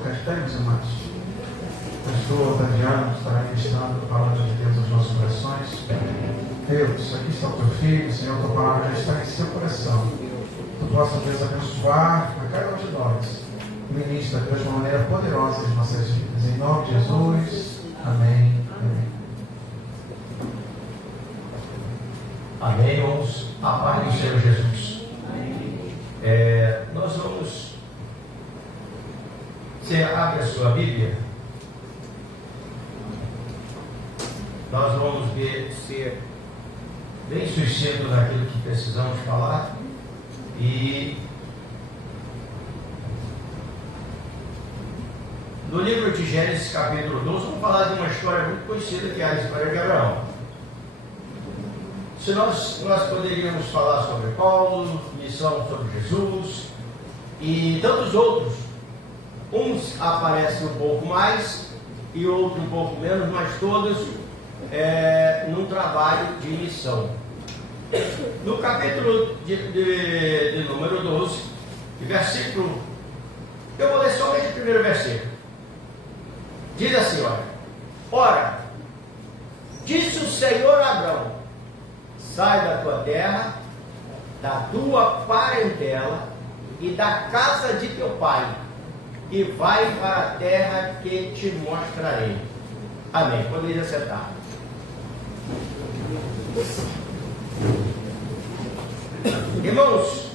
temos, irmãos. O pastor Tadiano estará ministrando a palavra de Deus aos nossos corações. Deus, aqui está o teu filho, Senhor, a tua palavra já está em seu coração. Tu possa, Deus, abençoar a cada um de nós. Ministra, Deus, de uma maneira poderosa em nossas vidas. Em nome de Jesus. Amém. Amém. Amém, irmãos. A paz do Senhor Jesus. Nós vamos. Você abre a sua Bíblia. Nós vamos ser bem sucinto naquilo que precisamos falar. E no livro de Gênesis, capítulo 12, vamos falar de uma história muito conhecida, que é a história de Abraão. Se nós poderíamos falar sobre Paulo, missão sobre Jesus e tantos outros. Uns aparecem um pouco mais e outros um pouco menos, mas todos num trabalho de missão. No capítulo de número 12, versículo, eu vou ler somente o primeiro versículo. Diz assim, olha: ora, disse o Senhor a Abrão: sai da tua terra, da tua parentela e da casa de teu pai, e vai para a terra que te mostrarei. Amém. Poderia sentar. Irmãos,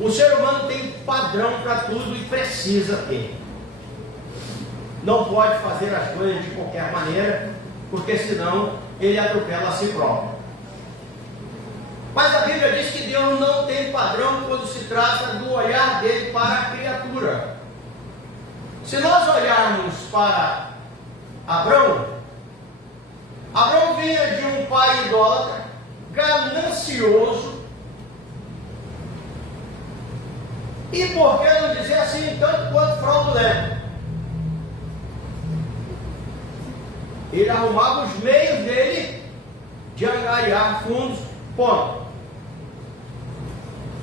o ser humano tem padrão para tudo e precisa ter. Não pode fazer as coisas de qualquer maneira, porque senão ele atropela a si próprio. Mas a Bíblia diz que Deus não tem padrão quando se trata do olhar dele para a criatura. Se nós olharmos para Abrão vinha de um pai idólatra, ganancioso, e por que não dizer assim, tanto quanto fraudulento. Ele arrumava os meios dele de angariar fundos. Ponto.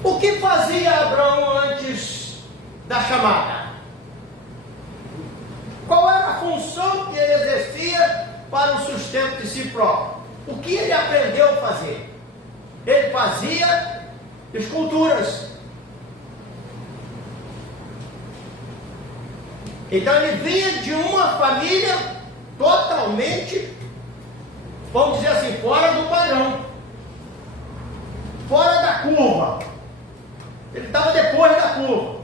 O que fazia Abrão antes da chamada? Qual era a função que ele exercia para o sustento de si próprio? O que ele aprendeu a fazer? Ele fazia esculturas. Então ele vinha de uma família totalmente, vamos dizer assim, fora do padrão, fora da curva. Ele estava depois da curva.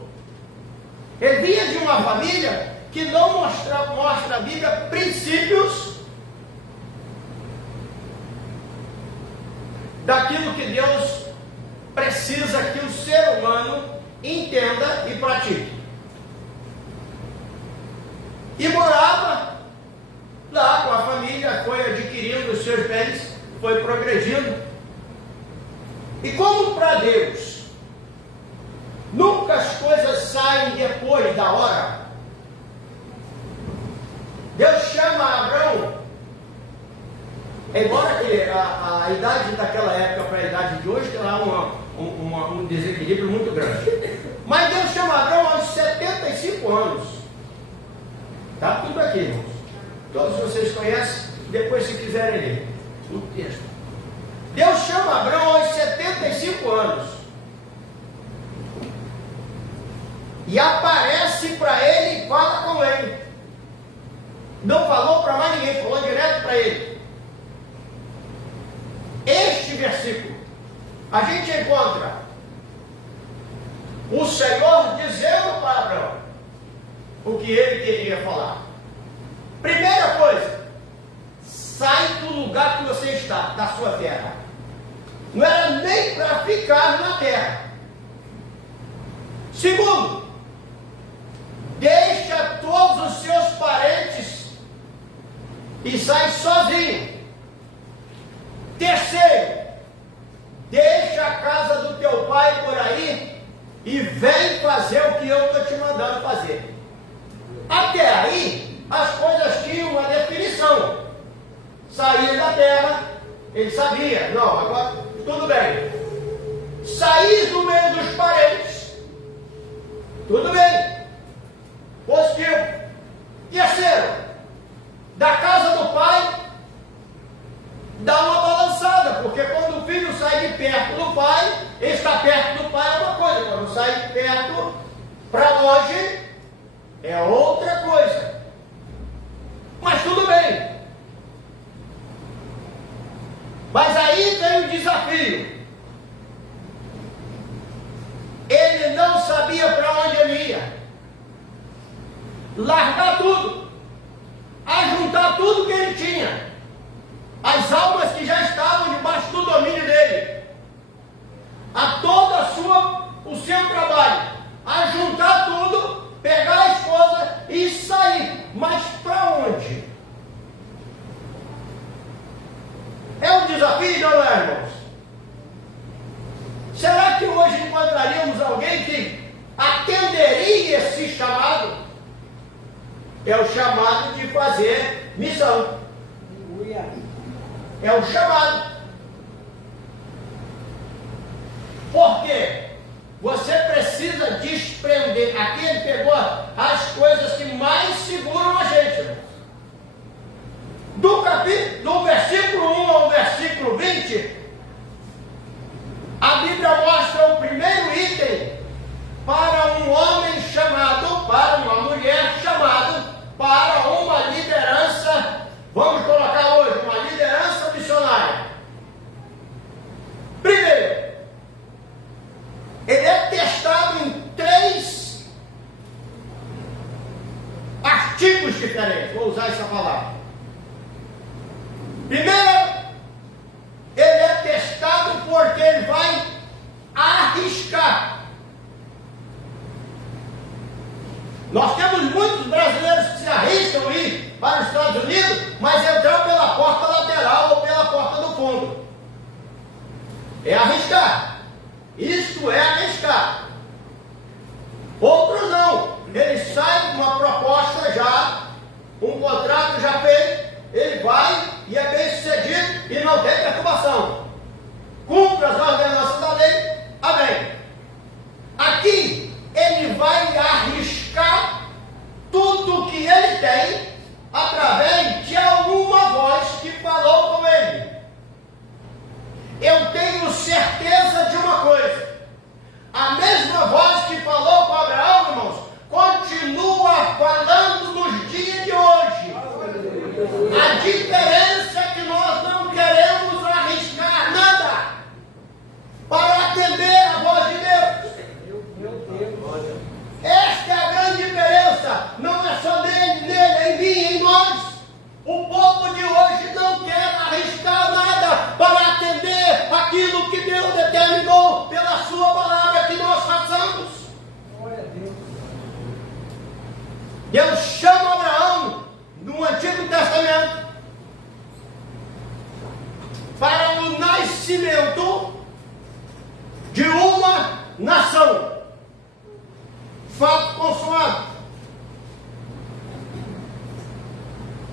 Ele vinha de uma família que não mostra a Bíblia princípios daquilo que Deus precisa que o ser humano entenda e pratique. E morava lá com a família, foi adquirindo os seus bens, foi progredindo. E como para Deus nunca as coisas saem depois da hora, Deus chama Abrão, embora que a idade daquela época para a idade de hoje tem lá um desequilíbrio muito grande. Mas Deus chama Abrão aos 75 anos. Está tudo aqui, irmãos. Todos vocês conhecem, depois se quiserem ler o texto. Deus chama Abrão aos 75 anos. E aparece para ele e fala com ele. Não falou para mais ninguém, falou direto para ele. Este versículo, a gente encontra o Senhor dizendo para Abrão o que ele queria falar. Primeira coisa, sai do lugar que você está, da sua terra. Não era nem para ficar na terra. Segundo, deixa todos os seus parentes e sai sozinho. Terceiro, deixa a casa do teu pai por aí e vem fazer o que eu estou te mandando fazer. Até aí, as coisas tinham uma definição. Sair da terra, ele sabia. Não, agora tudo bem. Sair do meio dos parentes perto do pai é uma coisa, quando sai de perto para longe é outra coisa. Mas tudo bem. Mas aí tem o desafio. Ele não sabia para onde ele ia. Largar tudo. Ajuntar tudo que ele tinha. As almas que já estavam debaixo do domínio dele. A toda o seu trabalho. Ajuntar tudo, pegar a esposa e sair. Mas para onde? É um desafio, não é, irmãos? Será que hoje encontraríamos alguém que atenderia esse chamado? É o chamado de fazer missão. É o chamado. Por quê? Você precisa desprender. Aqui ele pegou as coisas que mais seguram a gente, irmãos. Do versículo 1 ao versículo 20, a Bíblia mostra o primeiro item para um homem chamado, para uma mulher chamada, para uma liderança, vamos colocar hoje, uma liderança missionária. Primeiro, ele é testado em 3 artigos diferentes, vou usar essa palavra. Primeiro, ele é testado porque ele vai arriscar. Nós temos muitos brasileiros que se arriscam ir para os Estados Unidos, mas entrar pela porta lateral ou pela porta do fundo. É arriscar. Isto é arriscar. Outros não. Eles saem com uma proposta já, um contrato já feito, ele vai e é bem sucedido e não tem perturbação. Cumpre as ordenanças da lei, amém. Aqui, ele vai arriscar tudo que ele tem através de alguma voz que falou com ele. Eu tenho certeza de uma coisa. A mesma voz que falou com Abraão, irmãos, continua falando nos dias de hoje. A diferença é que nós não queremos arriscar nada para atender a voz de Deus. Esta é a grande diferença. Não é só nele, em mim, em nós. O povo de hoje não quer arriscar nada para atender aquilo que Deus determinou pela sua palavra que nós façamos. Deus chama Abraão no Antigo Testamento para o nascimento de uma nação. Fato consumado.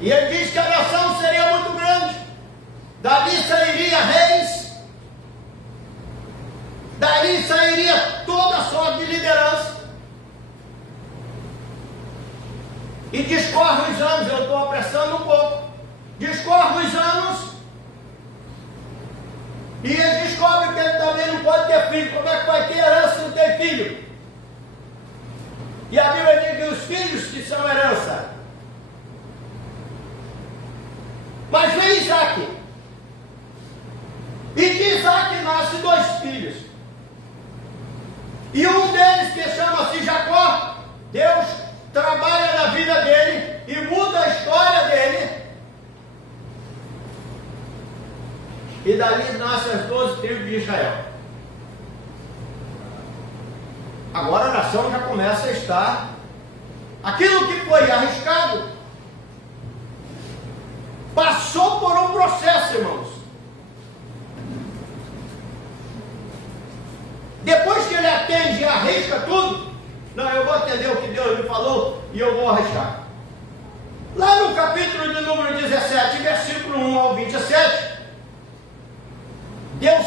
E ele diz que a nação seria muito grande. Dali sairia reis. Dali sairia toda a sorte de liderança. E discorre os anos, eu estou apressando um pouco. Discorre os anos. E ele descobre que ele também não pode ter filho. Como é que vai ter herança se não tem filho? E a Bíblia diz que os filhos que são herança. Mas vem Isaac. E de Isaac nasce 2 filhos. E um deles, que chama-se Jacó, Deus trabalha na vida dele e muda a história dele. E dali nascem as 12 tribos de Israel. Agora a nação já começa a estar. Aquilo que foi arriscado passou por um processo, irmãos. Depois que ele atende e arrisca tudo, não, eu vou atender o que Deus me falou e eu vou arriscar. Lá no capítulo de número 17, versículo 1 ao 27, Deus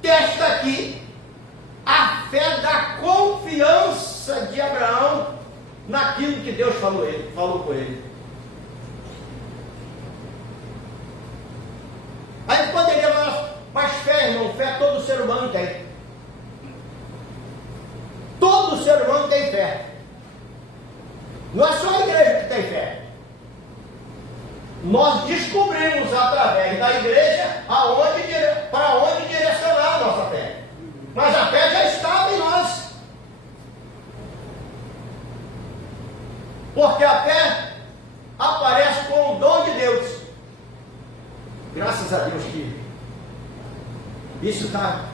testa aqui a fé da confiança de Abraão naquilo que Deus falou com ele. Aí poderia falar, mas fé, irmão, fé todo ser humano tem. tem fé. Não é só a igreja que tem fé. Nós descobrimos através da igreja para onde direcionar a nossa fé. Mas a fé já estava em nós. Porque a fé aparece com o dom de Deus. Graças a Deus que isso está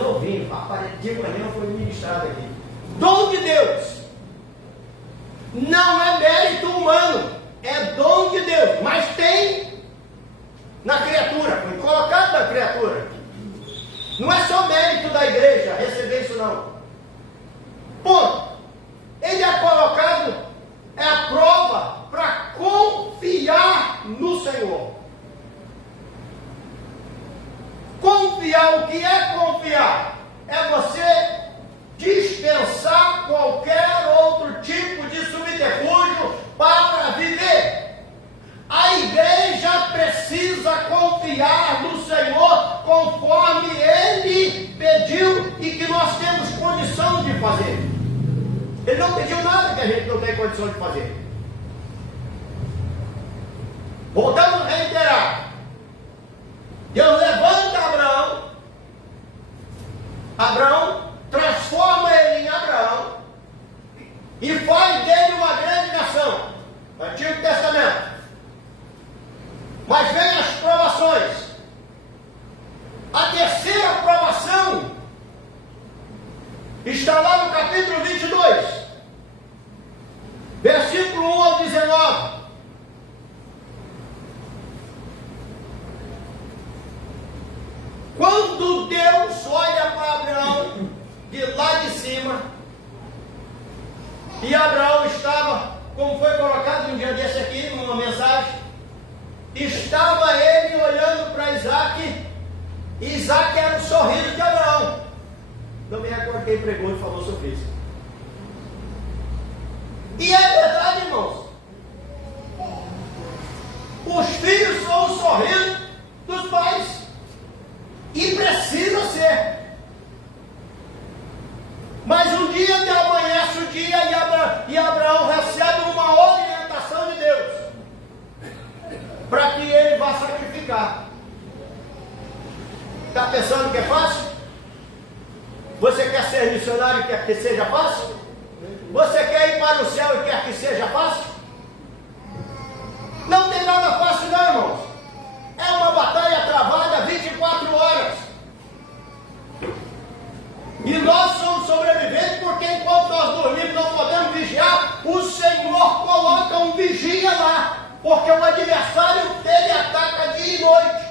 novinho. De manhã foi ministrado aqui. Dom de Deus. Não é mérito humano. É dom de Deus. Mas tem na criatura. Foi colocado na criatura. Não é só mérito da igreja receber isso não. Ponto. Ele é colocado, é a prova para confiar no Senhor. Confiar, o que é confiar? É você dispensar qualquer outro tipo de subterfúgio para viver. A igreja precisa confiar no Senhor conforme Ele pediu e que nós temos condição de fazer. Ele não pediu nada que a gente não tem condição de fazer. Voltamos a reiterar. Deus levanta Abraão. Abraão transforma ele em Abraão e faz dele uma grande nação. Antigo Testamento. Mas vem as provações. A terceira provação está lá no capítulo 22, versículo 1 ao 19. Quando Deus olha para Abraão de lá de cima, e Abraão estava, como foi colocado um dia desse aqui, numa mensagem, estava ele olhando para Isaac, e Isaac era o sorriso de Abraão. Não me recordo quem pregou e falou sobre isso. E é verdade, irmãos. Os filhos são o sorriso dos pais. E precisa ser. Mas um dia amanhece o dia e Abraão recebe uma orientação de Deus para que ele vá sacrificar. Está pensando que é fácil? Você quer ser missionário e quer que seja fácil? Você quer ir para o céu e quer que seja fácil? Não tem nada fácil não, irmãos. É uma batalha travada 24 horas. E nós somos sobreviventes porque enquanto nós dormimos não podemos vigiar, o Senhor coloca um vigia lá. Porque o adversário dele ataca dia e noite.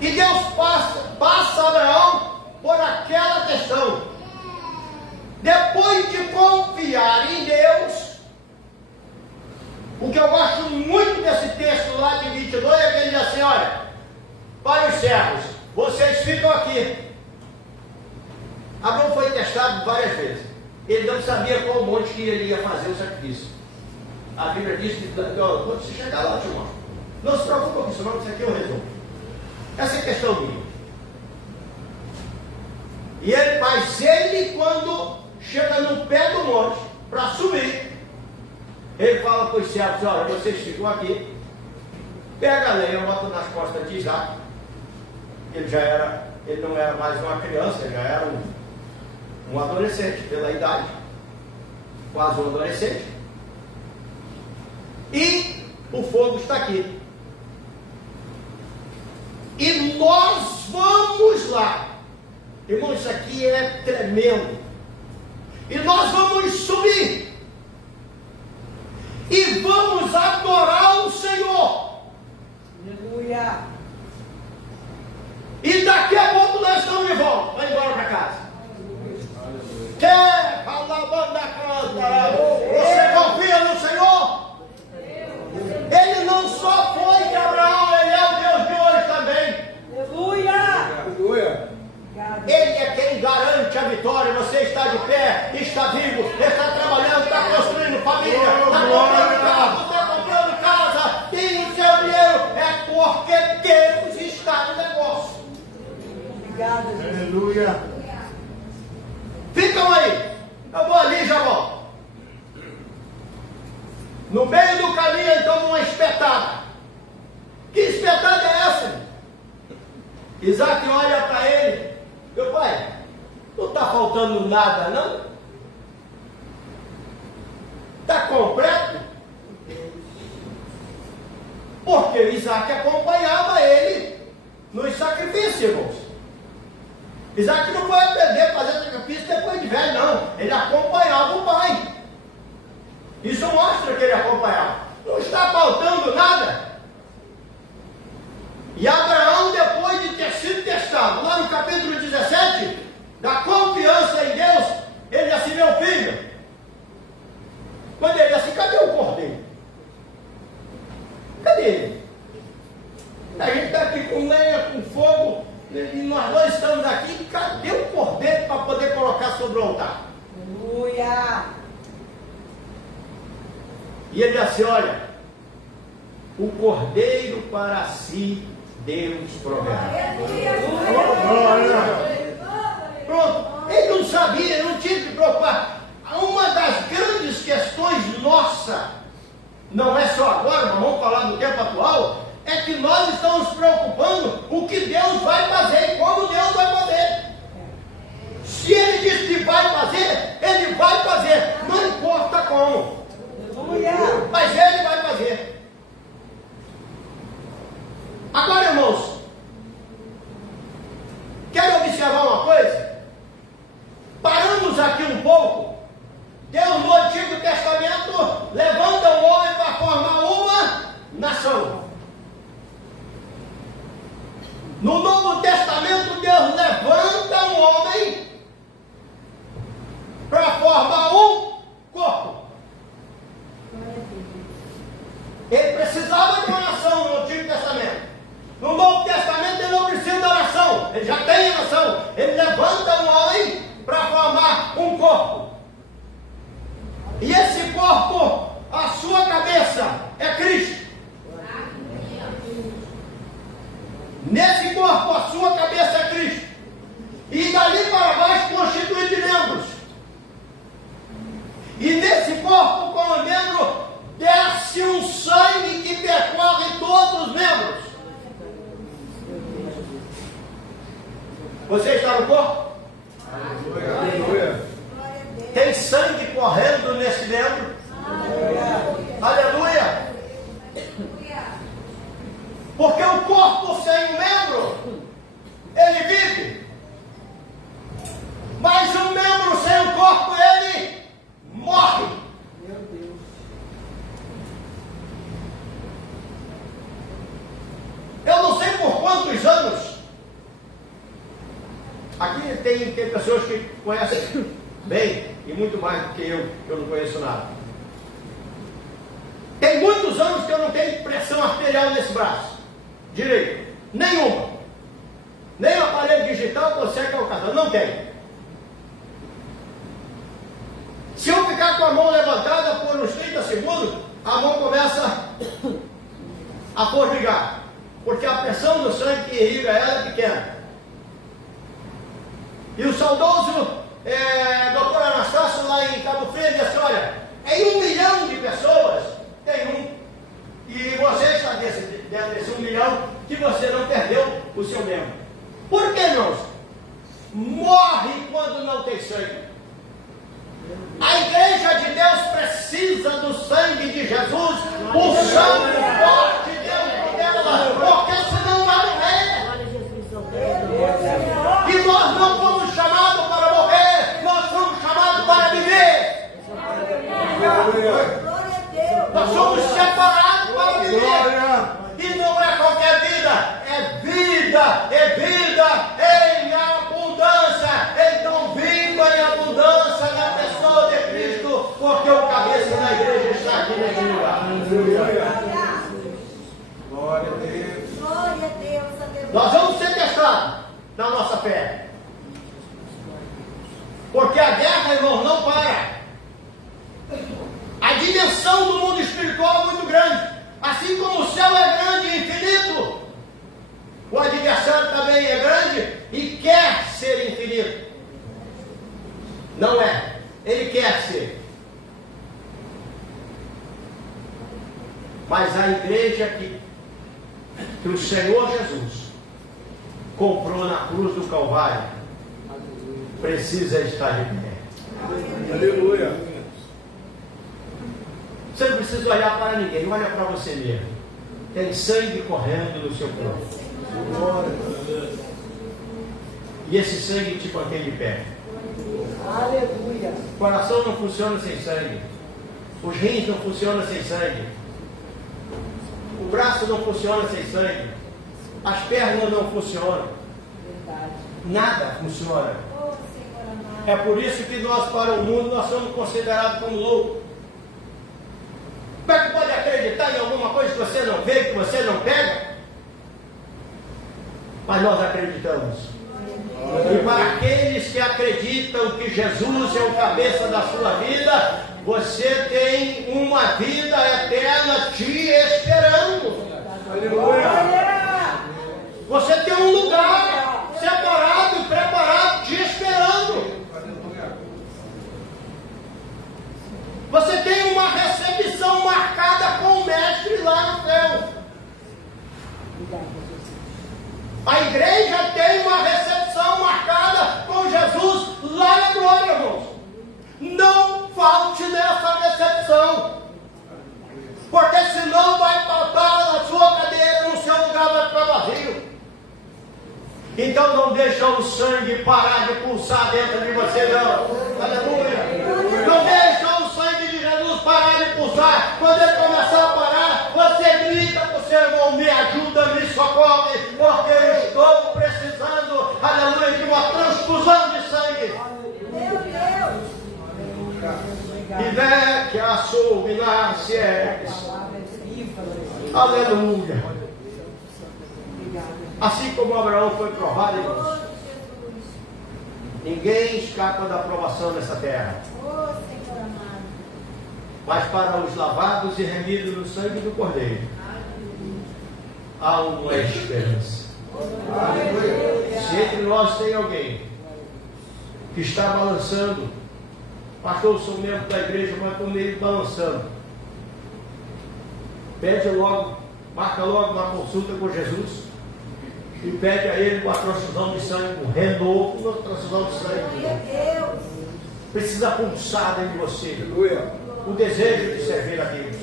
E Deus passa Abraão por aquela questão. Depois de confiar em Deus, o que eu gosto muito desse texto lá de 22 é que ele diz assim, olha, para os servos, vocês ficam aqui. Abraão foi testado várias vezes. Ele não sabia qual monte que ele ia fazer o sacrifício. A Bíblia diz que, quando você chegar lá, eu te mostro. Não se preocupe com isso não, isso aqui eu resolvo. Essa é a questão minha. Mas ele, quando chega no pé do monte, para subir, ele fala para os servos, olha, vocês ficam aqui, pega a lenha, bota nas costas de Isaac. Ele não era mais uma criança, ele já era um adolescente, pela idade, quase um adolescente. E o fogo está aqui. E nós vamos lá. Irmão, isso aqui é tremendo. E nós vamos subir. E vamos adorar o Senhor. Aleluia. E daqui a pouco nós estamos de volta. Vai embora para casa. Quer falar banda canta? Você confia no Senhor? Ele não só foi de Abraão, ele é o Deus de hoje também. Aleluia. Ele é quem garante a vitória. Você está de pé, está vivo, está trabalhando, está construindo família, está comprando carro, está comprando casa, tem o seu dinheiro. É porque Deus está no negócio. Obrigada, Jesus. Aleluia. Ficam aí. Eu vou ali e já volto. No meio do caminho, então, uma espetada. Que espetada é essa? Isaac olha para ele. Meu pai, não está faltando nada, não? Está completo? Porque Isaac acompanhava ele nos sacrifícios, irmãos. Isaac não foi aprender a fazer sacrifício depois de velho, não. Ele acompanhava o pai. Isso mostra que ele acompanhava. Não está faltando nada. E Abraão, depois de ter sido testado, lá no capítulo 17, da confiança em Deus, ele disse assim, meu filho. Quando ele disse assim, cadê o cordeiro? Cadê ele? A gente está aqui com lenha, com fogo, e nós dois estamos aqui, cadê o cordeiro para poder colocar sobre o altar? Aleluia. E ele disse assim, olha, o cordeiro para si Deus proverá. Pronto, ele não sabia, não tinha que preocupar. Uma das grandes questões nossa, não é só agora, mas vamos falar do tempo atual, é que nós estamos preocupando o que Deus vai fazer e como Deus vai fazer. Se Ele diz que vai fazer, Ele vai fazer, não importa como. Aleluia. Mas Ele vai fazer. Agora, irmãos, quero observar uma coisa? Paramos aqui um pouco. Deus no Antigo Testamento levanta um homem para formar uma nação. No Novo Testamento, Deus levanta um homem para formar um corpo. Ele precisava de uma nação no Antigo Testamento. No Novo Testamento ele não precisa da nação, ele já tem a nação. Ele levanta um homem para formar um corpo. E esse corpo, a sua cabeça é Cristo. Nesse corpo, a sua cabeça é Cristo. E dali para baixo constituído de membros. E nesse corpo, como membro, desce um sangue que percorre todos os membros. Você está no corpo? Aleluia. Tem sangue correndo nesse membro? Aleluia! Porque o corpo sem o membro, ele vive. Mas o membro sem o corpo, ele morre. Meu Deus. Eu não sei por quantos anos. Aqui tem pessoas que conhecem bem e muito mais do que eu não conheço nada. Tem muitos anos que eu não tenho pressão arterial nesse braço direito. Nenhuma. Nem o aparelho digital consegue calcular. Não tem. Se eu ficar com a mão levantada por uns 30 segundos, a mão começa a formigar. Porque a pressão do sangue que irriga ela é pequena. E o saudoso doutor Anastácio lá em Cabo Frio disse, olha, em 1 milhão de pessoas tem um. E você está dentro desse 1 milhão que você não perdeu o seu membro. Por que não? Morre quando não tem sangue. A igreja de Deus precisa do sangue de Jesus, o sangue forte dentro dela, porque senão vai morrer. E nós não fomos chamados para morrer, nós fomos chamados para viver. Nós somos separados para viver. E não é qualquer vida, é vida em abundância. Então viva em abundância na pessoa de Cristo, porque o cabeça da igreja está aqui nesse lugar. Glória a Deus. Glória a Deus. Nós vamos ser testados na nossa fé. Porque a guerra, irmão, não para. A dimensão do mundo espiritual é muito grande. Assim como o céu é grande e infinito, o adversário também é grande e quer Não é. Ele quer ser. Mas a igreja que o Senhor Jesus comprou na cruz do Calvário precisa estar de pé. Aleluia. Você não precisa olhar para ninguém, olha para você mesmo. Tem sangue correndo no seu corpo. E esse sangue te mantém de pé. Aleluia. O coração não funciona sem sangue. Os rins não funcionam sem sangue. O braço não funciona sem sangue. As pernas não funcionam. Nada funciona. É por isso que nós, para o mundo, nós somos considerados como loucos. Como é que pode acreditar em alguma coisa que você não vê, que você não pega? Mas nós acreditamos. E para aqueles que acreditam que Jesus é o cabeça da sua vida, você tem uma vida eterna te esperando. Aleluia. Você tem um lugar separado e preparado te esperando. Você tem uma recepção marcada com o Mestre lá no céu. A igreja tem uma recepção marcada com Jesus lá na glória, irmãos. Não falte nessa recepção, porque senão vai faltar na sua cadeira, no seu lugar vai ficar vazio. Então não deixa o sangue parar de pulsar dentro de você, não. Aleluia. Não deixa o sangue de Jesus parar de pulsar. Quando ele começar a parar, você grita para o seu irmão: me ajuda, me socorre, porque eu estou precisando, aleluia, de uma transfusão de sangue. Meu Deus. E né que a subnasse é. Aleluia. Assim como Abraão foi provado, irmãos, ninguém escapa da provação nessa terra. Mas para os lavados e remidos no sangue do Cordeiro, há uma esperança. Se entre nós tem alguém que está balançando, pastor, eu sou membro da igreja, mas estou meio balançando, pede logo, marca logo uma consulta com Jesus e pede a ele uma transfusão de sangue, um renovo, uma transfusão de sangue. Precisa pulsar dentro de você o desejo de servir a Deus.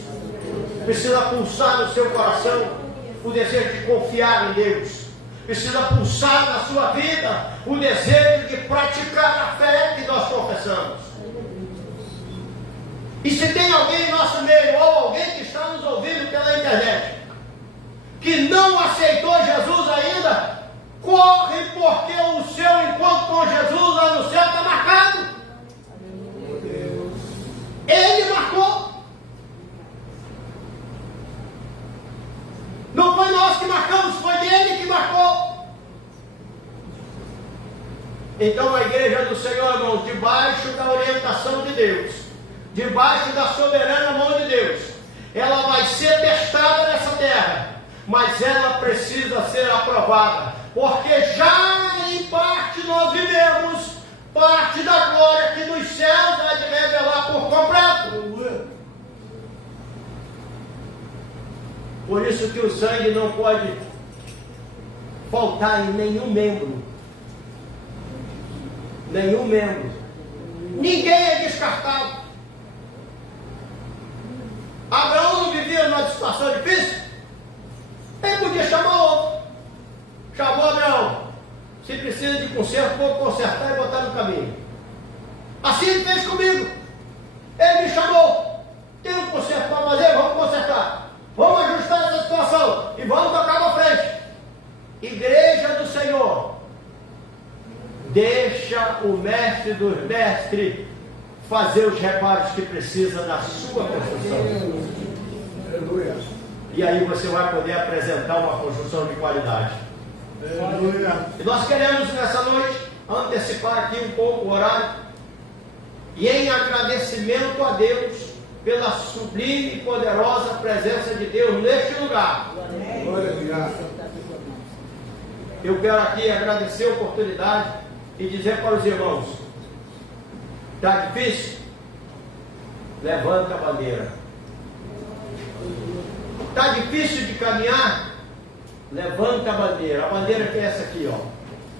Precisa pulsar no seu coração o desejo de confiar em Deus. Precisa pulsar na sua vida o desejo de praticar a fé que nós professamos. E se tem alguém em nosso meio, ou alguém que está nos ouvindo pela internet, que não aceitou Jesus ainda, corre, porque o seu encontro com Jesus lá no céu está marcado. Ele marcou. Não foi nós que marcamos, foi ele que marcou. Então a igreja do Senhor, irmãos, debaixo da orientação de Deus, debaixo da soberana mão de Deus, ela vai ser testada nessa terra, mas ela precisa ser aprovada, porque já em parte nós vivemos parte da glória que nos céus vai de revelar por completo. Por isso que o sangue não pode faltar em nenhum membro. Nenhum membro. Ninguém é descartado. Abraão não vivia numa situação difícil? Ele podia chamar outro. Chamou Abraão. Se precisa de conserto, vou consertar e botar no caminho. Assim ele fez comigo. Ele me chamou. Tem um conserto para fazer, vamos consertar. Vamos ajustar essa situação e vamos tocar para frente. Igreja do Senhor, deixa o mestre dos mestres fazer os reparos que precisa na sua construção. Aleluia. E aí você vai poder apresentar uma construção de qualidade. Aleluia. E nós queremos nessa noite antecipar aqui um pouco o horário e em agradecimento a Deus pela sublime e poderosa presença de Deus neste lugar. Glória a Deus. Eu quero aqui agradecer a oportunidade e dizer para os irmãos Está difícil? Levanta a bandeira. Está difícil de caminhar? Levanta a bandeira. A bandeira que é essa aqui, ó.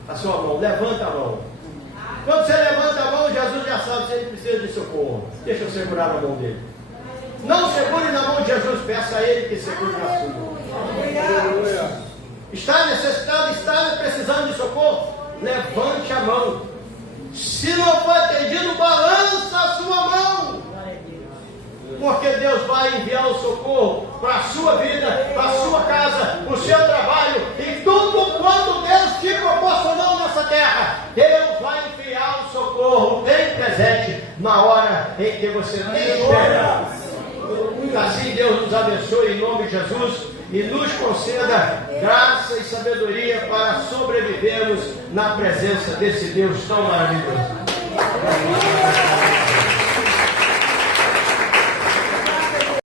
A sua mão. Levanta a mão. Quando você levanta a mão, Jesus já sabe se ele precisa de socorro. Deixa eu segurar na mão dele. Não segure na mão de Jesus, peça a ele que segure na sua. Aleluia. Está necessitado, está precisando de socorro? Levante a mão. Se não for atendido, balança a sua mão. Porque Deus vai enviar o socorro para a sua vida, para a sua casa, para o seu trabalho e tudo quanto Deus te proporcionou nessa terra. Deus vai enviar o socorro bem presente na hora em que você nem espera. Assim Deus nos abençoe em nome de Jesus e nos conceda graça e sabedoria para sobrevivermos na presença desse Deus tão maravilhoso.